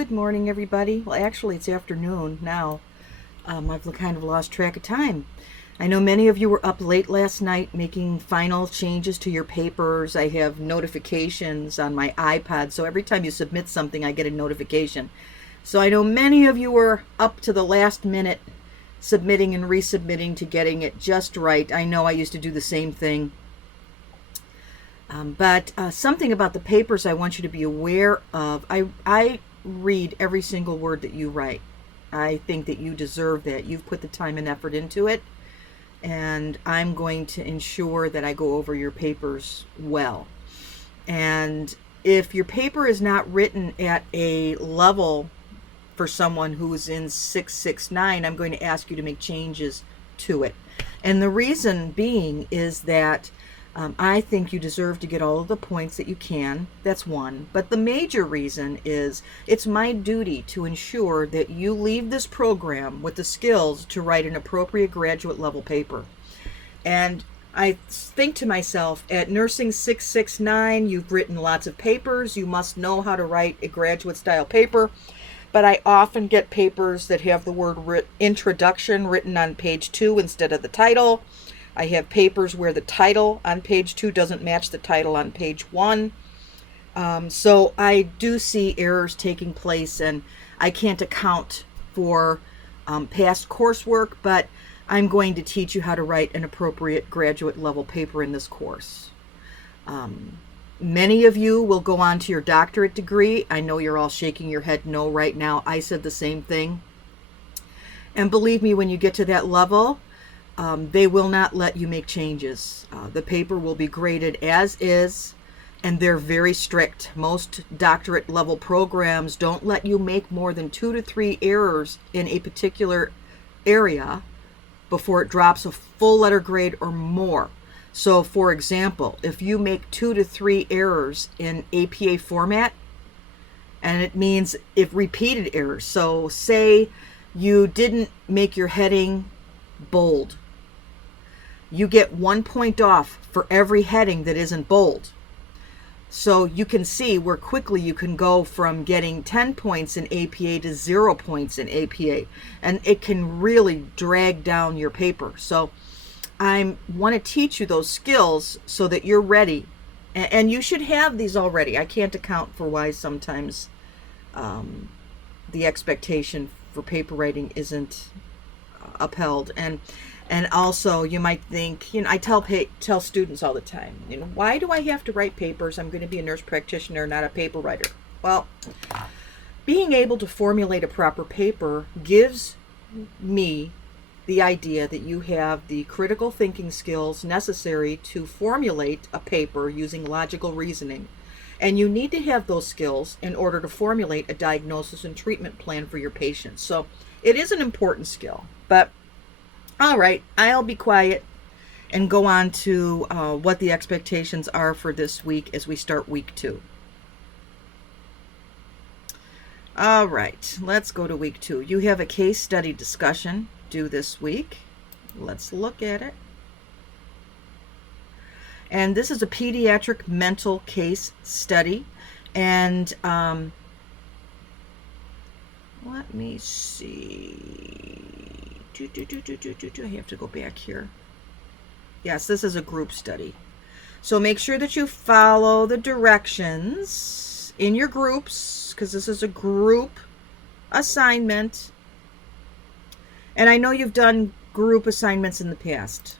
good morning, everybody. Well, actually, it's afternoon now. I've kind of lost track of time. I know many of you were up late last night making final changes to your papers. I have notifications on my iPad, so every time you submit something, I get a notification. So I know many of you were up to the last minute submitting and resubmitting to getting it just right. I know I used to do the same thing. But something about the papers I want you to be aware of. I read every single word that you write. I think that you deserve that. You've put the time and effort into it, and I'm going to ensure that I go over your papers well. And if your paper is not written at a level for someone who is in 669, I'm going to ask you to make changes to it. And the reason being is that I think you deserve to get all of the points that you can. That's one. But the major reason is it's my duty to ensure that you leave this program with the skills to write an appropriate graduate level paper. And I think to myself, at Nursing 669, you've written lots of papers. You must know how to write a graduate style paper. But I often get papers that have the word introduction written on page 2 instead of the title. I have papers where the title on page 2 doesn't match the title on page 1. So I do see errors taking place, and I can't account for past coursework, but I'm going to teach you how to write an appropriate graduate level paper in this course. Many of you will go on to your doctorate degree. I know you're all shaking your head no right now. I said the same thing. And believe me, when you get to that level, they will not let you make changes. The paper will be graded as is, and they're very strict. Most doctorate level programs don't let you make more than 2 to 3 errors in a particular area before it drops a full letter grade or more. So, for example, if you make 2 to 3 errors in APA format, and it means if repeated errors, so say you didn't make your heading bold, you get 1 point off for every heading that isn't bold. So you can see where quickly you can go from getting 10 points in APA to 0 points in APA. And it can really drag down your paper. So I want to teach you those skills so that you're ready. And you should have these already. I can't account for why sometimes the expectation for paper writing isn't upheld. And also, you might think, I tell students all the time, why do I have to write papers? I'm going to be a nurse practitioner, not a paper writer. Well, being able to formulate a proper paper gives me the idea that you have the critical thinking skills necessary to formulate a paper using logical reasoning. And you need to have those skills in order to formulate a diagnosis and treatment plan for your patients. So it is an important skill, but all right, I'll be quiet and go on to what the expectations are for this week as we start week 2. All right, let's go to week 2. You have a case study discussion due this week. Let's look at it. And this is a pediatric mental case study. And let me see. I have to go back here. Yes, this is a group study. So make sure that you follow the directions in your groups, because this is a group assignment. And I know you've done group assignments in the past.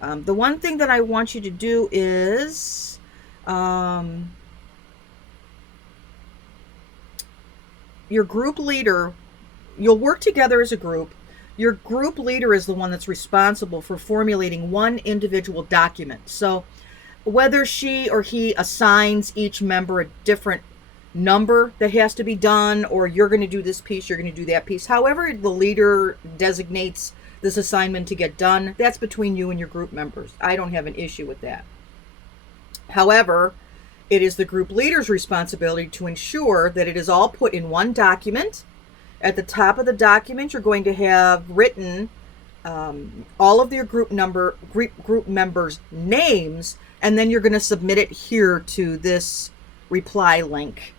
The one thing that I want you to do is your group leader, you'll work together as a group. Your group leader is the one that's responsible for formulating one individual document. So whether she or he assigns each member a different number that has to be done, or you're going to do this piece, you're going to do that piece, however the leader designates this assignment to get done, that's between you and your group members. I don't have an issue with that. However, it is the group leader's responsibility to ensure that it is all put in one document. At the top of the document, you're going to have written all of your group members' names, and then you're going to submit it here to this reply link.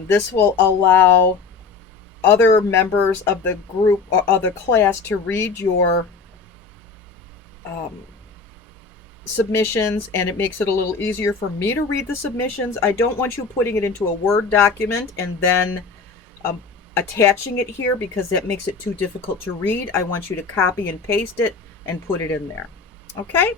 This will allow other members of the group or other class to read your submissions, and it makes it a little easier for me to read the submissions. I don't want you putting it into a Word document and then attaching it here, because that makes it too difficult to read. I want you to copy and paste it and put it in there. Okay?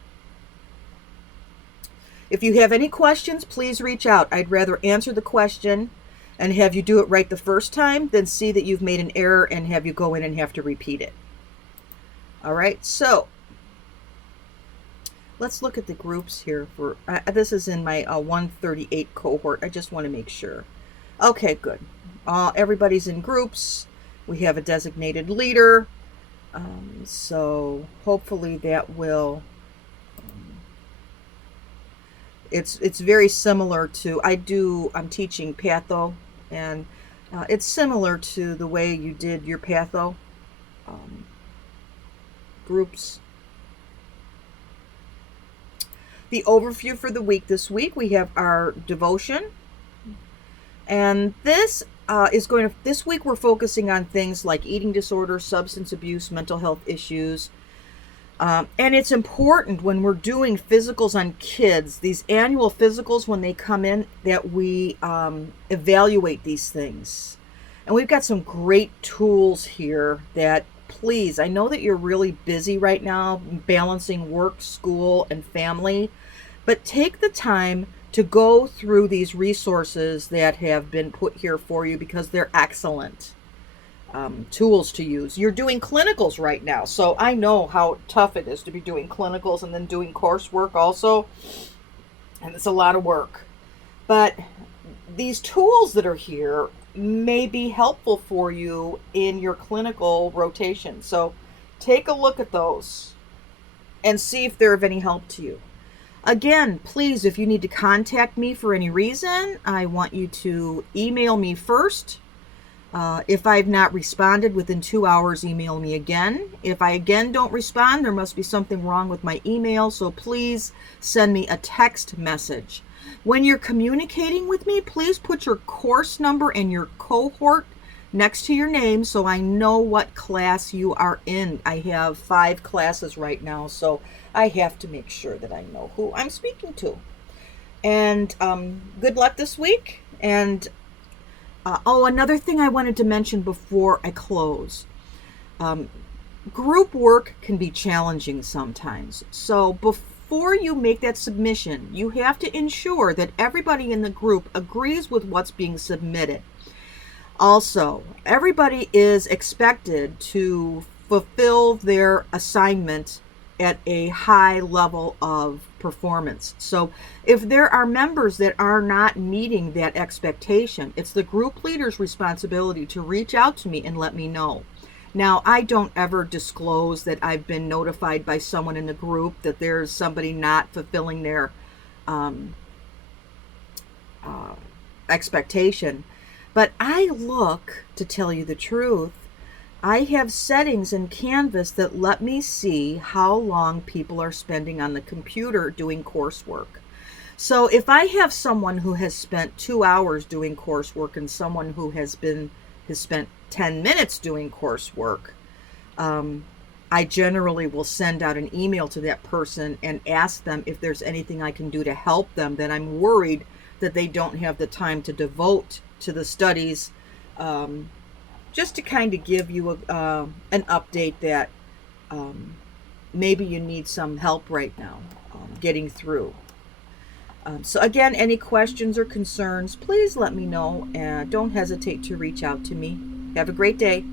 If you have any questions, please reach out. I'd rather answer the question and have you do it right the first time than see that you've made an error and have you go in and have to repeat it. All right, so let's look at the groups here. For this is in my 138 cohort. I just want to make sure. Okay, good. Everybody's in groups. We have a designated leader. So hopefully that will... It's very similar to... I'm teaching patho, and it's similar to the way you did your patho groups. The overview for the week. This week we have our devotion, and this week we're focusing on things like eating disorders, substance abuse, mental health issues. And it's important when we're doing physicals on kids, these annual physicals, when they come in, that we evaluate these things. And we've got some great tools here that, please, I know that you're really busy right now balancing work, school, and family, but take the time to go through these resources that have been put here for you, because they're excellent tools to use. You're doing clinicals right now, so I know how tough it is to be doing clinicals and then doing coursework also, and it's a lot of work. But these tools that are here may be helpful for you in your clinical rotation. So take a look at those and see if they're of any help to you. Again, please, if you need to contact me for any reason, I want you to email me first. If I've not responded within 2 hours, email me again. If I again don't respond, there must be something wrong with my email, so please send me a text message. When you're communicating with me, please put your course number and your cohort next to your name so I know what class you are in. I have 5 classes right now, so I have to make sure that I know who I'm speaking to. And good luck this week. And another thing I wanted to mention before I close. Group work can be challenging sometimes. So before you make that submission, you have to ensure that everybody in the group agrees with what's being submitted. Also, everybody is expected to fulfill their assignment at a high level of performance. So if there are members that are not meeting that expectation, it's the group leader's responsibility to reach out to me and let me know. Now, I don't ever disclose that I've been notified by someone in the group that there's somebody not fulfilling their expectation. But I look, to tell you the truth, I have settings in Canvas that let me see how long people are spending on the computer doing coursework. So if I have someone who has spent 2 hours doing coursework and someone who has spent 10 minutes doing coursework, I generally will send out an email to that person and ask them if there's anything I can do to help them, that I'm worried that they don't have the time to devote to the studies, just to kind of give you an update that maybe you need some help right now getting through. So again, any questions or concerns, please let me know, and don't hesitate to reach out to me. Have a great day.